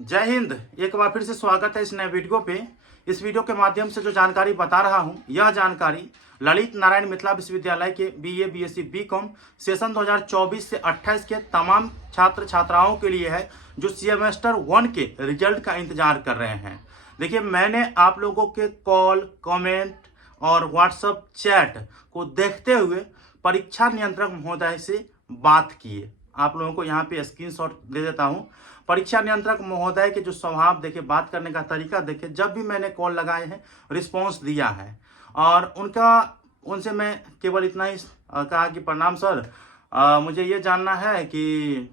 जय हिंद। एक बार फिर से स्वागत है इस नए वीडियो पे। इस वीडियो के माध्यम से जो जानकारी बता रहा हूं, यह जानकारी ललित नारायण मिथिला विश्वविद्यालय के बीए, बीएससी, बीकॉम सेशन 2024 से 28 के तमाम छात्र छात्राओं के लिए है जो सेमेस्टर 1 के रिजल्ट का इंतजार कर रहे हैं। देखिए, मैंने आप लोगों के कॉल, कमेंट और व्हाट्सएप चैट को देखते हुए परीक्षा नियंत्रक महोदय से बात की है। आप लोगों को यहाँ पे स्क्रीनशॉट दे देता हूँ। परीक्षा नियंत्रक महोदय के जो स्वभाव देखे, बात करने का तरीका देखे, जब भी मैंने कॉल लगाए हैं रिस्पांस दिया है और उनसे मैं केवल इतना ही कहा कि प्रणाम सर, मुझे ये जानना है कि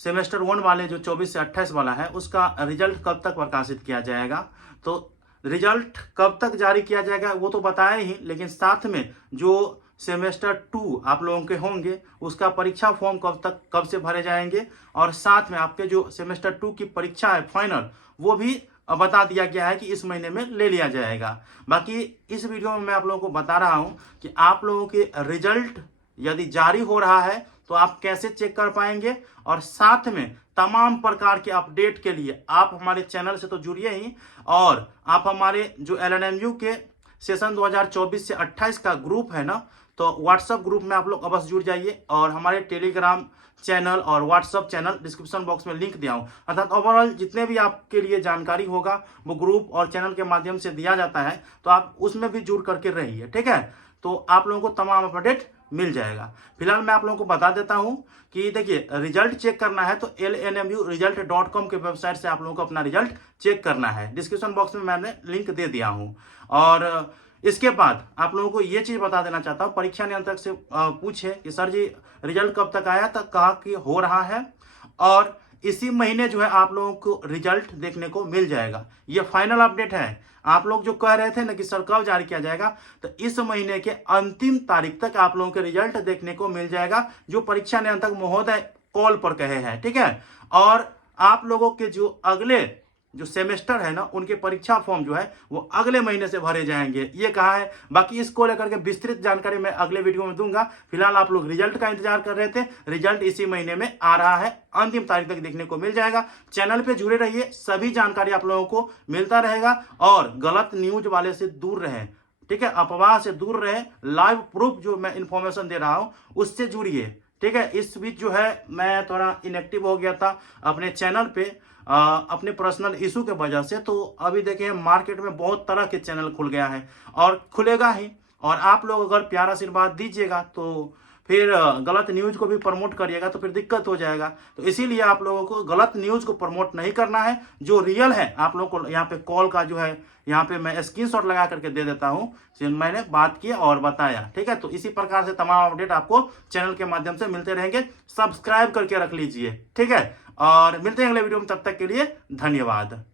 सेमेस्टर 1 वाले जो 24 से 28 वाला है उसका रिजल्ट कब तक प्रकाशित किया जाएगा। तो रिजल्ट कब तक जारी किया जाएगा वो तो बताया ही, लेकिन साथ में जो सेमेस्टर 2 आप लोगों के होंगे उसका परीक्षा फॉर्म कब से भरे जाएंगे और साथ में आपके जो सेमेस्टर 2 की परीक्षा है फाइनल, वो भी बता दिया गया है कि इस महीने में ले लिया जाएगा। बाकी इस वीडियो में मैं आप लोगों को बता रहा हूं कि आप लोगों के रिजल्ट यदि जारी हो रहा है तो आप कैसे चेक कर पाएंगे, और साथ में तमाम प्रकार के अपडेट के लिए आप हमारे चैनल से तो जुड़िए ही, और आप हमारे जो LNMU के सेशन 2024 से 28 का ग्रुप है ना, तो व्हाट्सएप ग्रुप में आप लोग अवश्य जुड़ जाइए। और हमारे टेलीग्राम चैनल और व्हाट्सएप चैनल डिस्क्रिप्शन बॉक्स में लिंक दिया हूँ। अर्थात ओवरऑल जितने भी आपके लिए जानकारी होगा वो ग्रुप और चैनल के माध्यम से दिया जाता है, तो आप उसमें भी जुड़ करके रहिए, ठीक है। तो आप लोगों को तमाम अपडेट मिल जाएगा। फिलहाल मैं आप लोगों को बता देता हूं कि देखिए, रिजल्ट चेक करना है तो lnmuresult.com के वेबसाइट से आप लोगों को अपना रिजल्ट चेक करना है। डिस्क्रिप्शन बॉक्स में मैंने लिंक दे दिया हूं। और इसके बाद आप लोगों को ये चीज बता देना चाहता हूं, परीक्षा नियंत्रक से पूछे कि सर जी रिजल्ट कब तक आया, तक कहा कि हो रहा है और इसी महीने जो है आप लोगों को रिजल्ट देखने को मिल जाएगा। ये फाइनल अपडेट है। आप लोग जो कह रहे थे ना कि सर कब जारी किया जाएगा, तो इस महीने के अंतिम तारीख तक आप लोगों के रिजल्ट देखने को मिल जाएगा, जो परीक्षा नियंत्रक महोदय कॉल पर कहे हैं, ठीक है। और आप लोगों के जो अगले जो सेमेस्टर है ना, उनके परीक्षा फॉर्म जो है वो अगले महीने से भरे जाएंगे, ये कहा है। बाकी इसको लेकर के विस्तृत जानकारी मैं अगले वीडियो में दूंगा। फिलहाल आप लोग रिजल्ट का इंतजार कर रहे थे, रिजल्ट इसी महीने में आ रहा है, अंतिम तारीख तक देखने को मिल जाएगा। चैनल पे जुड़े रहिए, सभी जानकारी आप लोगों को मिलता रहेगा और गलत न्यूज वाले से दूर रहें, ठीक है, अफवाह से दूर रहे। लाइव प्रूफ जो मैं इंफॉर्मेशन दे रहा हूं उससे जुड़िए, ठीक है। इस बीच जो है मैं थोड़ा इनएक्टिव हो गया था अपने चैनल पे अपने पर्सनल इशू के वजह से। तो अभी देखिए मार्केट में बहुत तरह के चैनल खुल गया है और खुलेगा ही, और आप लोग अगर प्यारा आशीर्वाद दीजिएगा तो फिर गलत न्यूज को भी प्रमोट करिएगा तो फिर दिक्कत हो जाएगा। तो इसीलिए आप लोगों को गलत न्यूज को प्रमोट नहीं करना है, जो रियल है आप लोगों को यहाँ पे कॉल का जो है यहाँ पे मैं स्क्रीनशॉट लगा करके दे देता हूँ, मैंने बात की और बताया, ठीक है। तो इसी प्रकार से तमाम अपडेट आपको चैनल के माध्यम से मिलते रहेंगे। सब्सक्राइब करके रख लीजिए, ठीक है। और मिलते हैं अगले वीडियो में, तब तक के लिए धन्यवाद।